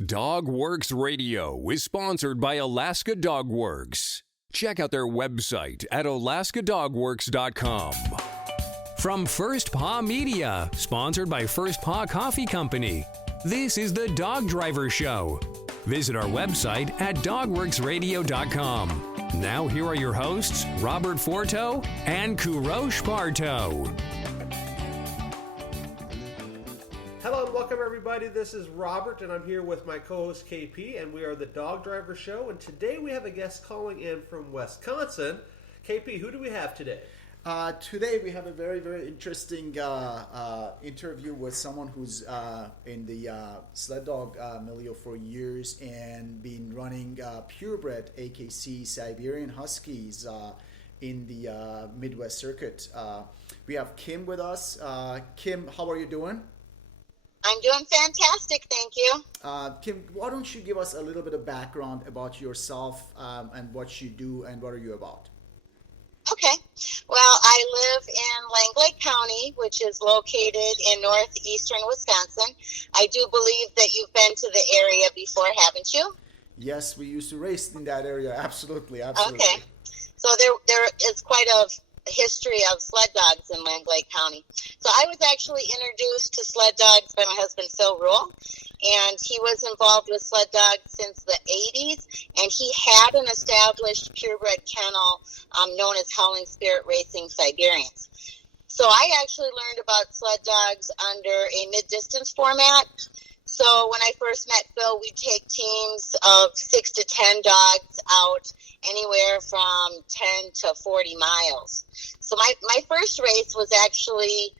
Dogworks Radio is sponsored by Alaska Dogworks. Check out their website at alaskadogworks.com. From First Paw Media, sponsored by First Paw Coffee Company, this is the Dog Driver Show. Visit our website at dogworksradio.com. Now here are your hosts, Robert Forto and Parto. Hello and welcome everybody. This is Robert and I'm here with my co-host KP and we are the Dog Driver Show, and today we have a guest calling in from Wisconsin. KP, who do we have today? Today we have a very, very interesting interview with someone who's in the sled dog milieu for years and been running purebred AKC Siberian Huskies in the Midwest circuit. We have Kim with us. Kim, how are you doing? I'm doing fantastic, thank you. Kim, why don't you give us a little bit of background about yourself and what you do and what are you about? Okay. Well, I live in Langley County, which is located in northeastern Wisconsin. I do believe that you've been to the area before, haven't you? Yes, we used to race in that area. Absolutely, absolutely. Okay. So there is quite a history of sled dogs in Langley County. So I was actually introduced to sled dogs by my husband, Phil Ruhl, and he was involved with sled dogs since the 80s, and he had an established purebred kennel known as Howling Spirit Racing Siberians. So I actually learned about sled dogs under a mid-distance format. So when I first met Phil, we'd take teams of 6 to 10 dogs out anywhere from 10 to 40 miles. So my first race was actually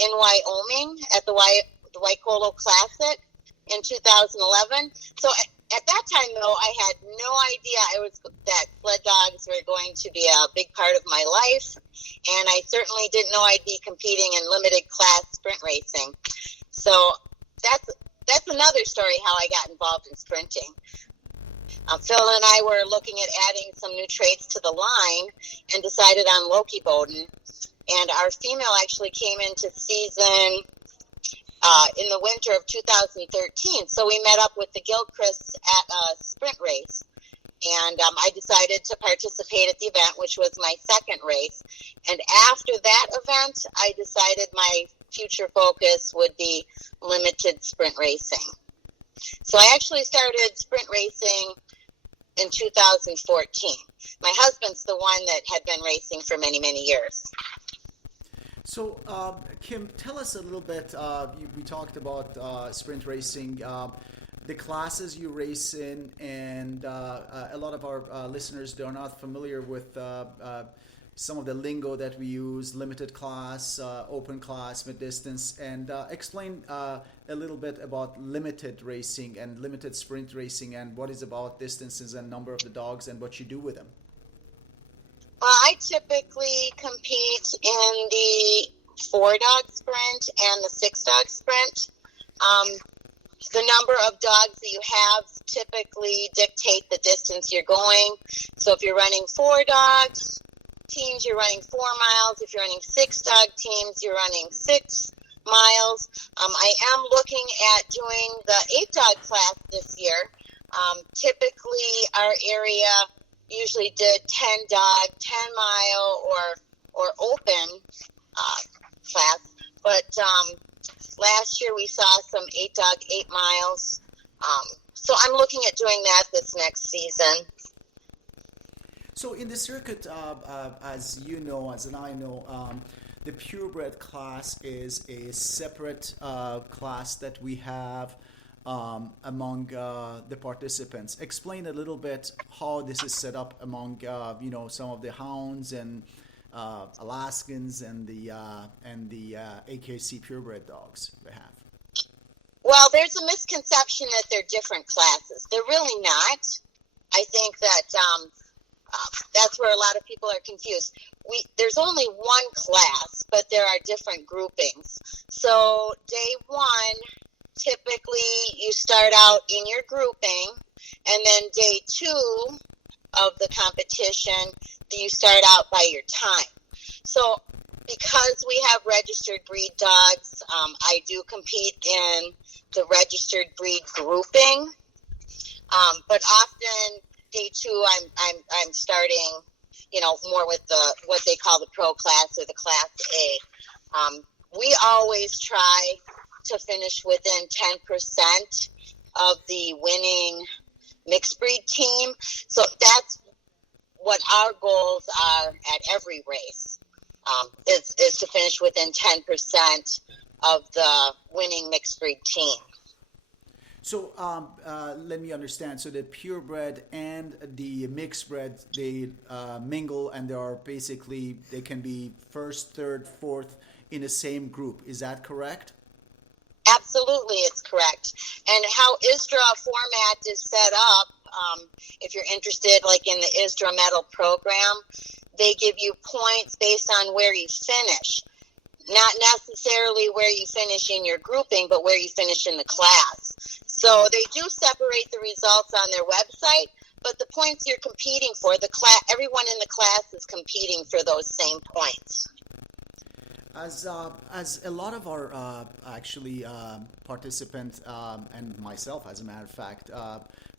in Wyoming at the Waikolo Classic in 2011. So at that time, though, I had no idea that sled dogs were going to be a big part of my life, and I certainly didn't know I'd be competing in limited class sprint racing. So that's another story how I got involved in sprinting. Phil and I were looking at adding some new traits to the line and decided on Loki Bowden. And our female actually came into season in the winter of 2013. So we met up with the Gilchrists at a sprint race. And I decided to participate at the event, which was my second race. And after that event, I decided my future focus would be limited sprint racing. So I actually started sprint racing in 2014. My husband's the one that had been racing for many, many years. So, Kim, tell us a little bit. We talked about sprint racing, the classes you race in, and a lot of our listeners, they're not familiar with some of the lingo that we use: limited class, open class, mid-distance, and explain a little bit about limited racing and limited sprint racing and what is about distances and number of the dogs and what you do with them. Well, I typically compete in the 4-dog sprint and the 6-dog sprint. The number of dogs that you have typically dictate the distance you're going. So if you're running 4 dogs teams, you're running 4 miles. If you're running 6-dog teams, you're running 6 miles. I am looking at doing the 8-dog class this year. Typically, our area usually did 10-dog, 10-mile, or open class. But last year we saw some 8-dog, 8 miles. So I'm looking at doing that this next season. So in the circuit, as you know, as I know, the purebred class is a separate class that we have among the participants. Explain a little bit how this is set up among some of the hounds and Alaskans and the AKC purebred dogs we have. Well, there's a misconception that they're different classes. They're really not. I think that that's where a lot of people are confused. There's only one class, but there are different groupings. So day 1, typically you start out in your grouping, and then day 2 of the competition, you start out by your time. So because we have registered breed dogs, I do compete in the registered breed grouping. But often day two, I'm starting, more with what they call the pro class or the class A. We always try to finish within 10% of the winning mixed breed team. So that's what our goals are at every race, is to finish within 10% of the winning mixed breed team. So let me understand. So the purebred and the mixed bred, they mingle, and they can be first, third, fourth in the same group. Is that correct? Absolutely, it's correct. And how ISDRA format is set up, if you're interested, like in the ISDRA Medal program, they give you points based on where you finish. Not necessarily where you finish in your grouping, but where you finish in the class. So they do separate the results on their website, but the points you're competing for, everyone in the class is competing for those same points. As a lot of our participants and myself, as a matter of fact,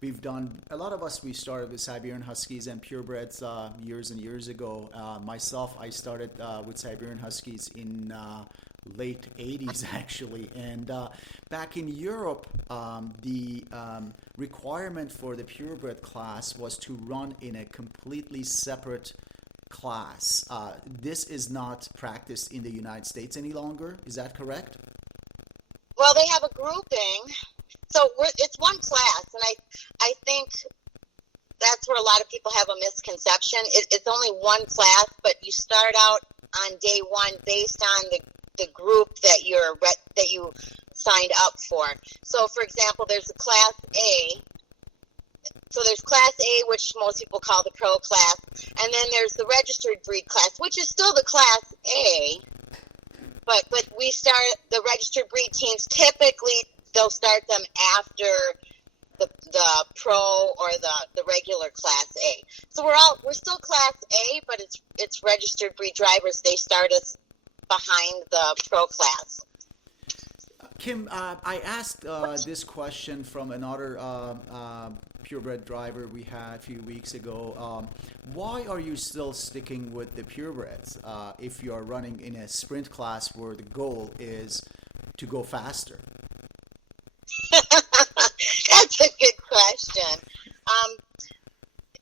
we started with Siberian Huskies and Purebreds years and years ago. Myself, I started with Siberian Huskies in late 80s actually, and back in Europe, the requirement for the purebred class was to run in a completely separate class. This is not practiced in the United States any longer. Is that correct? Well, they have a grouping, so it's one class, and I think that's where a lot of people have a misconception. It's only one class, but you start out on day one based on the group that you signed up for. So, for example, there's a class A. So there's class A, which most people call the pro class, and then there's the registered breed class, which is still the class A, but we start the registered breed teams. Typically, they'll start them after the pro or the regular class A. So we're still class A, but it's registered breed drivers. They start us behind the pro class. Kim, I asked this question from another purebred driver we had a few weeks ago. Why are you still sticking with the purebreds if you are running in a sprint class where the goal is to go faster? That's a good question.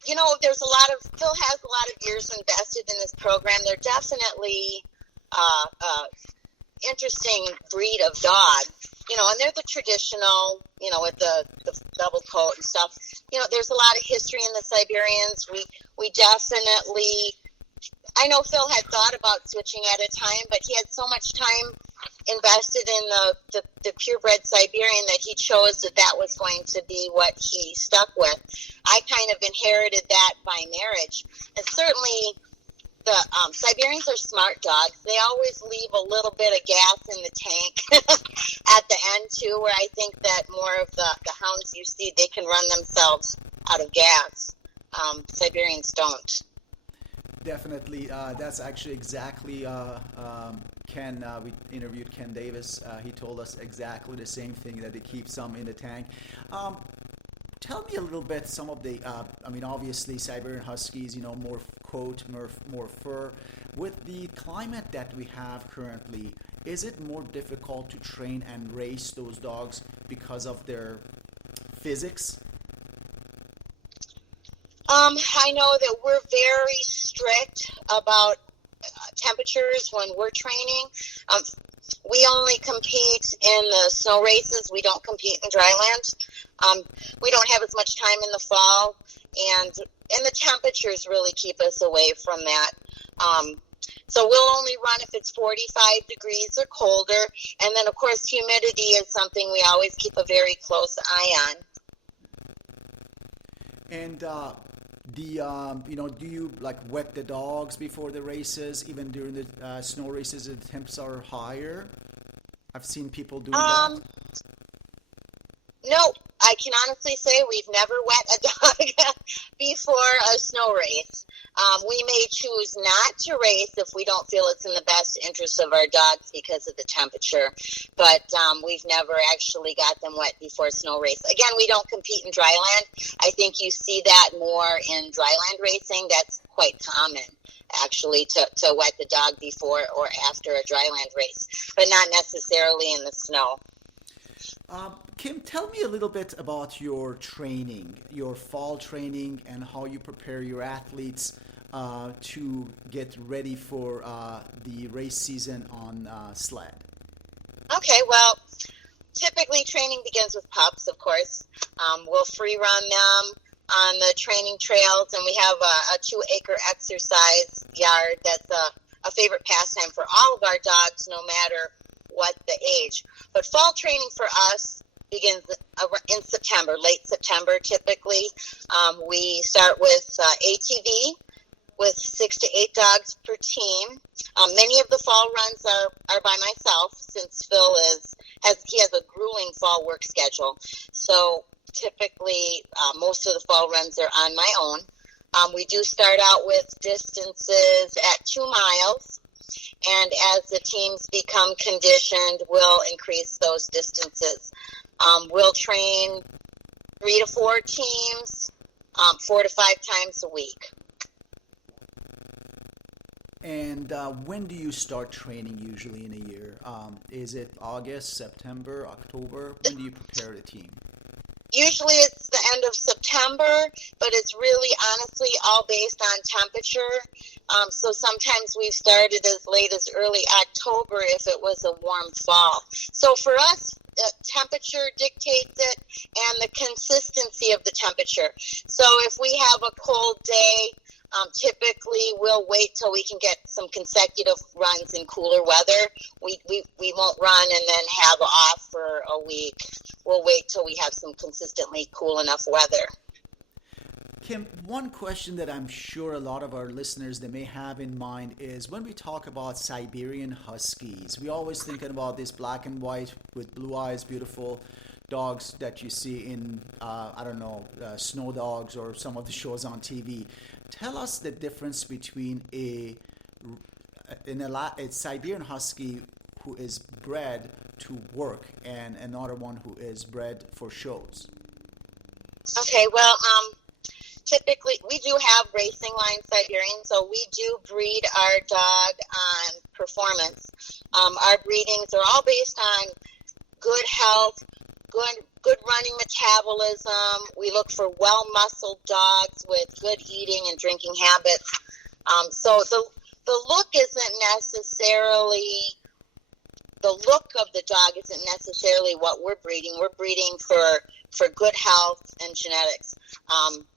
Phil has a lot of years invested in this program. They're definitely interesting breed of dog, and they're the traditional, with the double coat and stuff. There's a lot of history in the Siberians. We definitely, I know Phil had thought about switching at a time, but he had so much time invested in the purebred Siberian that he chose that was going to be what he stuck with. I kind of inherited that by marriage, and certainly the Siberians are smart dogs. They always leave a little bit of gas in the tank at the end too, where I think that more of the hounds you see, they can run themselves out of gas. Siberians don't. Definitely. That's actually exactly Ken. We interviewed Ken Davis. He told us exactly the same thing, that they keep some in the tank. Tell me a little bit some of the, obviously Siberian Huskies, more coat, more fur. With the climate that we have currently, is it more difficult to train and race those dogs because of their physics? I know that we're very strict about temperatures when we're training. We only compete in the snow races. We don't compete in dryland. We don't have as much time in the fall, and the temperatures really keep us away from that. So we'll only run if it's 45 degrees or colder, and then of course humidity is something we always keep a very close eye on. And do you wet the dogs before the races, even during the snow races? The temps are higher. I've seen people do that. No, I can honestly say we've never wet a dog before a snow race. We may choose not to race if we don't feel it's in the best interest of our dogs because of the temperature, but we've never actually got them wet before a snow race. Again, we don't compete in dry land. I think you see that more in dry land racing. That's quite common, actually, to wet the dog before or after a dry land race, but not necessarily in the snow. Kim, tell me a little bit about your training, your fall training, and how you prepare your athletes to get ready for the race season on sled. Okay, well, typically training begins with pups, of course. We'll free run them on the training trails, and we have a 2-acre exercise yard that's a favorite pastime for all of our dogs, no matter what the age. But fall training for us begins in September, late September typically. We start with ATV with 6 to 8 dogs per team. Many of the fall runs are by myself, since Phil has a grueling fall work schedule. So typically most of the fall runs are on my own. We do start out with distances at 2 miles. And as the teams become conditioned, we'll increase those distances. We'll train 3 to 4 teams, 4 to 5 times a week. And when do you start training usually in a year? Is it August, September, October? When do you prepare the team? Usually it's the end of September, but it's really honestly all based on temperature. So sometimes we've started as late as early October if it was a warm fall. So for us, temperature dictates it, and the consistency of the temperature. So if we have a cold day, typically we'll wait till we can get some consecutive runs in cooler weather. We won't run and then have off for a week. We'll wait till we have some consistently cool enough weather. Kim, one question that I'm sure a lot of our listeners they may have in mind is when we talk about Siberian Huskies, we always thinking about this black and white with blue eyes, beautiful dogs that you see in, Snow Dogs or some of the shows on TV. Tell us the difference between a Siberian Husky who is bred to work and another one who is bred for shows. Okay, well, typically we do have racing line Siberians, so we do breed our dog on performance. Our breedings are all based on good health, good running metabolism. We look for well-muscled dogs with good eating and drinking habits. So the look isn't necessarily, the look of the dog isn't necessarily what we're breeding. We're breeding for good health and genetics.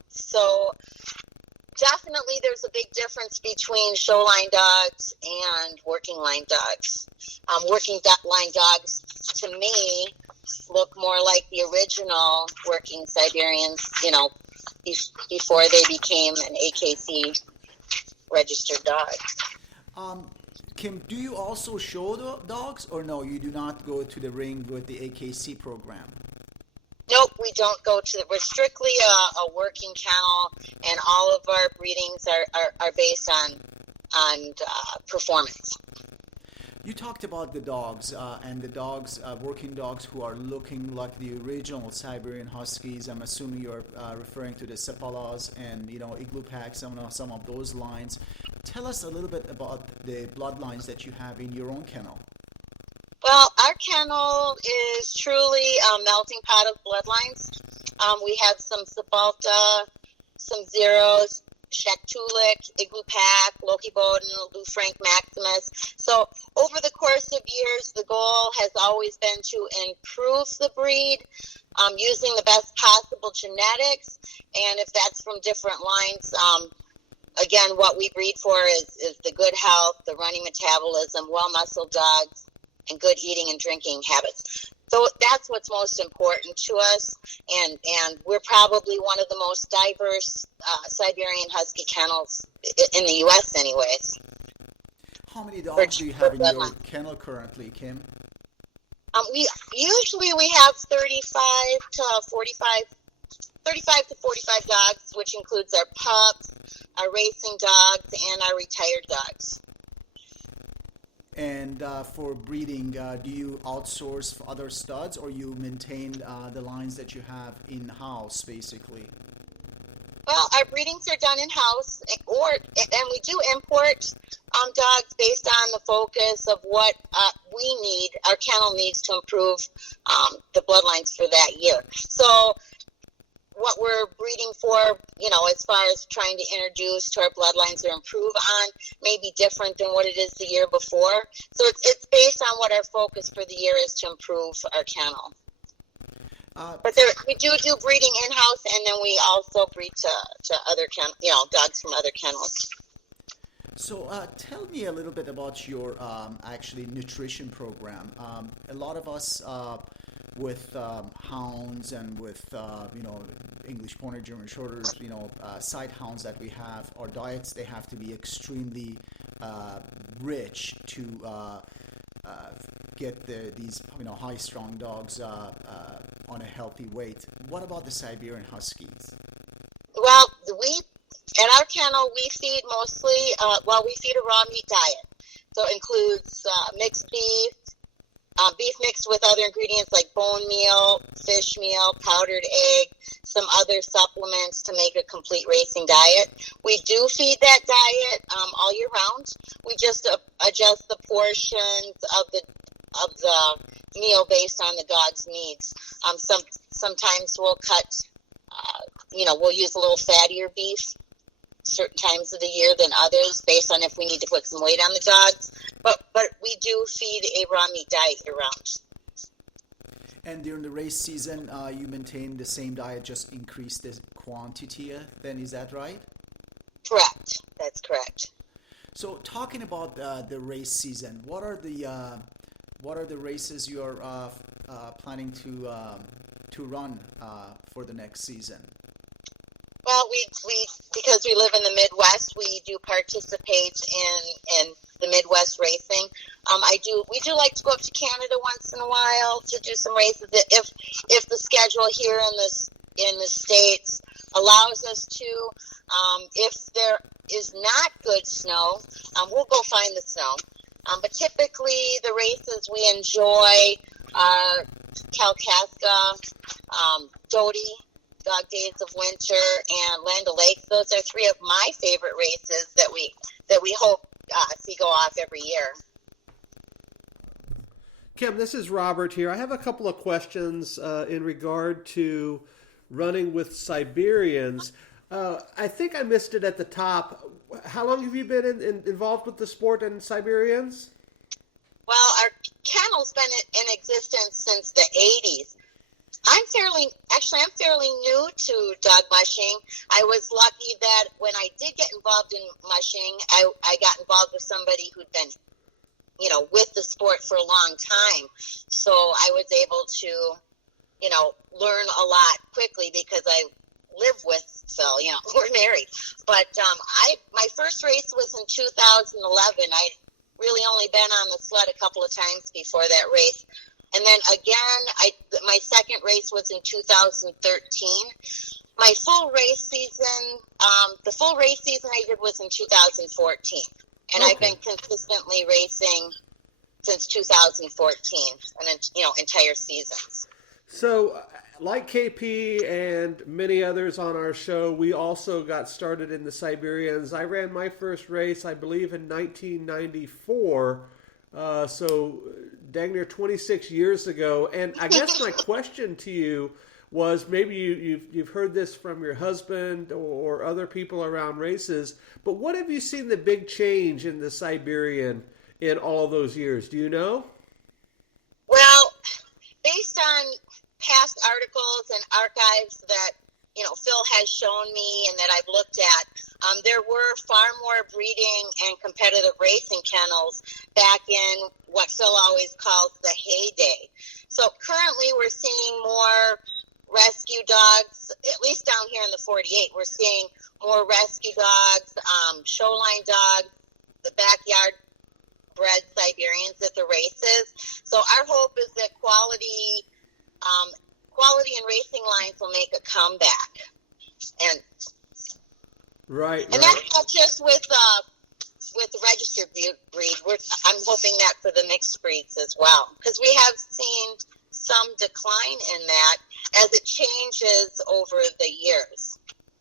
So definitely there's a big difference between show line dogs and working line dogs. Working line dogs, to me, look more like the original working Siberians, before they became an AKC registered dog. Kim, do you also show the dogs, or no, you do not go to the ring with the AKC program? Nope, we don't go to we're strictly a working kennel, and all of our breedings are based on performance. You talked about the dogs, and the dogs, working dogs who are looking like the original Siberian Huskies. I'm assuming you're referring to the Sepalas and, Igloo Pack, some of those lines. Tell us a little bit about the bloodlines that you have in your own kennel. Well, our kennel is truly a melting pot of bloodlines. We have some Sepalta, some Zeros, Shaktulik, Igloo Pack, Loki Bowden, Lou Frank Maximus. So over the course of years, the goal has always been to improve the breed using the best possible genetics. And if that's from different lines, again, what we breed for is the good health, the running metabolism, well-muscled dogs, and good eating and drinking habits. So that's what's most important to us, and we're probably one of the most diverse Siberian Husky kennels in the U.S. anyways. How many dogs do you have in your kennel currently, Kim? We have 35 to 45 dogs, which includes our pups, our racing dogs, and our retired dogs. And for breeding, do you outsource for other studs, or you maintain the lines that you have in-house, basically? Well, our breedings are done in-house, and we do import dogs based on the focus of what we need, our kennel needs to improve the bloodlines for that year. So what we're breeding for, as far as trying to introduce to our bloodlines or improve on, may be different than what it is the year before. So it's based on what our focus for the year is to improve our kennel. But we do breeding in-house, and then we also breed to other dogs from other kennels. So tell me a little bit about your actually nutrition program. A lot of us with hounds and with English Pointer, German Shorters, side hounds that we have, our diets, they have to be extremely rich to get these high strong dogs on a healthy weight. What about the Siberian Huskies? Well, at our kennel, we feed mostly, we feed a raw meat diet. So it includes mixed beef, beef mixed with other ingredients like bone meal, fish meal, powdered egg, some other supplements to make a complete racing diet. We do feed that diet all year round. We just adjust the portions of the meal based on the dog's needs. Sometimes we'll cut, we'll use a little fattier beef certain times of the year than others based on if we need to put some weight on the dogs. But we do feed a raw meat diet year round. And during the race season, you maintain the same diet, just increase the quantity, then is that right? Correct. That's correct. So talking about the race season, what are the races you are planning to run for the next season? Well, we because we live in the Midwest, we do participate in the Midwest racing. We do like to go up to Canada once in a while to do some races if the schedule here in the States allows us to. If there is not good snow, we'll go find the snow. But typically the races we enjoy are Kalkaska, Doty, Dog Days of Winter, and Land O'Lakes. Those are three of my favorite races that we hope see go off every year. Kim, this is Robert here. I have a couple of questions in regard to running with Siberians. I think I missed it at the top. How long have you been involved with the sport and Siberians? Well, our kennel's been in existence since the 80s. I'm fairly new to dog mushing. I was lucky that when I did get involved in mushing, I got involved with somebody who'd been, with the sport for a long time. So I was able to, learn a lot quickly because I live with Phil, we're married. But my first race was in 2011. I'd really only been on the sled a couple of times before that race. And then again, my second race was in 2013. My full race season, the full race season I did was in 2014. And okay. I've been consistently racing since 2014, and entire seasons. So, like KP and many others on our show, we also got started in the Siberians. I ran my first race, I believe, in 1994. So dang near 26 years ago. And I guess my question to you was, maybe you've heard this from your husband or other people around races, but what have you seen the big change in the Siberian in all those years? Do you know? Well, based on past articles and archives that Phil has shown me and that I've looked at, there were far more breeding and competitive racing kennels back in what Phil always calls the heyday. So currently we're seeing more rescue dogs, at least down here in the 48. We're seeing more rescue dogs, showline dogs, the backyard bred Siberians at the races. So our hope is that quality and racing lines will make a comeback. And Right. that's not just with the registered breed. I'm hoping that for the mixed breeds as well, because we have seen some decline in that as it changes over the years.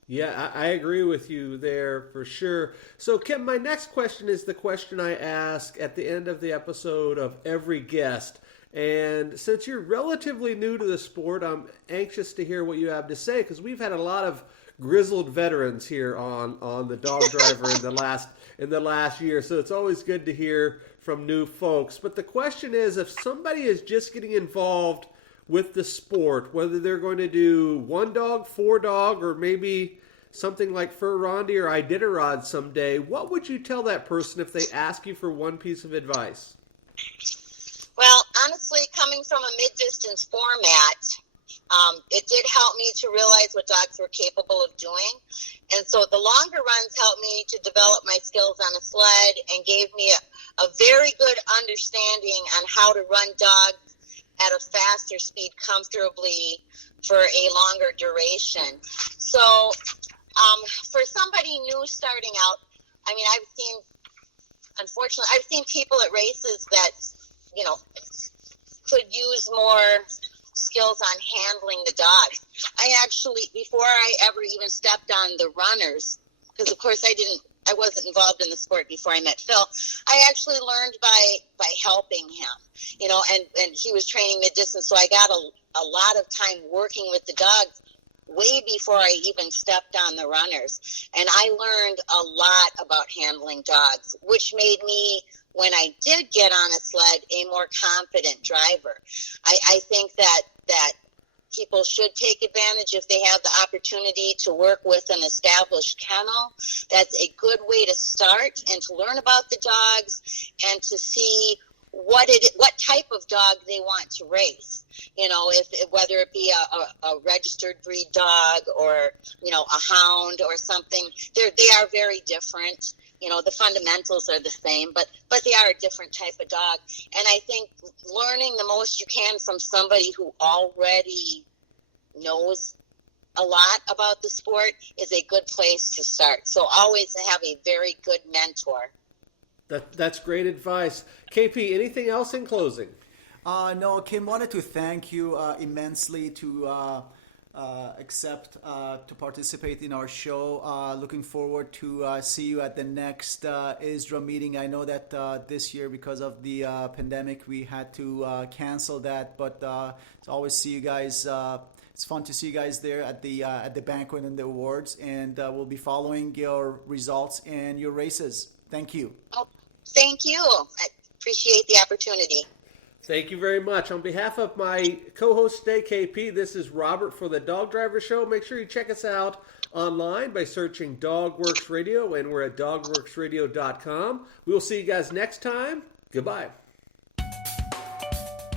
Yeah, I agree with you there for sure. So, Kim, my next question is the question I ask at the end of the episode of every guest. And since you're relatively new to the sport, I'm anxious to hear what you have to say, because we've had a lot of grizzled veterans here on the Dog Driver in the last year. So it's always good to hear from new folks. But the question is, if somebody is just getting involved with the sport, whether they're going to do 1 dog, 4 dog, or maybe something like Fur Rondy or Iditarod someday, what would you tell that person if they ask you for one piece of advice? Well, honestly, coming from a mid-distance format, it did help me to realize what dogs were capable of doing. And so the longer runs helped me to develop my skills on a sled and gave me a very good understanding on how to run dogs at a faster speed comfortably for a longer duration. So for somebody new starting out, I mean, I've seen people at races that, could use more skills on handling the dogs. I actually, before I ever even stepped on the runners, because of course I wasn't involved in the sport before I met Phil, I actually learned by helping him, and he was training mid-distance, so I got a lot of time working with the dogs way before I even stepped on the runners. And I learned a lot about handling dogs, which made me, when I did get on a sled, a more confident driver. I think that people should take advantage if they have the opportunity to work with an established kennel. That's a good way to start and to learn about the dogs and to see what type of dog they want to race. Whether it be a registered breed dog or, a hound or something, they are very different. The fundamentals are the same, but they are a different type of dog. And I think learning the most you can from somebody who already knows a lot about the sport is a good place to start. So always have a very good mentor. That's great advice. KP, anything else in closing? No, Kim, wanted to thank you immensely to accept to participate in our show. Looking forward to see you at the next ISDRA meeting. I know that this year, because of the pandemic, we had to cancel that, but it's always see you guys. It's fun to see you guys there at the banquet and the awards, and we'll be following your results and your races. Thank you. Oh, thank you. I appreciate the opportunity. Thank you very much. On behalf of my co-host today, KP, this is Robert for the Dog Driver Show. Make sure you check us out online by searching DogWorks Radio, and we're at dogworksradio.com. We will see you guys next time. Goodbye.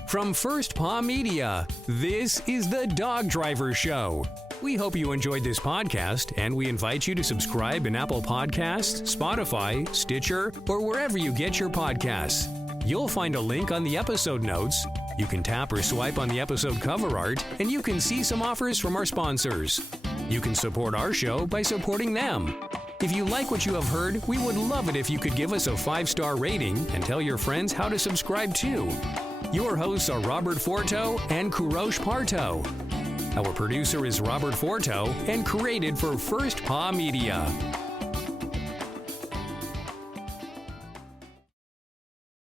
From First Paw Media, this is the Dog Driver Show. We hope you enjoyed this podcast, and we invite you to subscribe in Apple Podcasts, Spotify, Stitcher, or wherever you get your podcasts. You'll find a link on the episode notes. You can tap or swipe on the episode cover art, and you can see some offers from our sponsors. You can support our show by supporting them. If you like what you have heard, we would love it if you could give us a 5-star rating and tell your friends how to subscribe too. Your hosts are Robert Forto and Kurosh Parto. Our producer is Robert Forto and created for First Paw Media.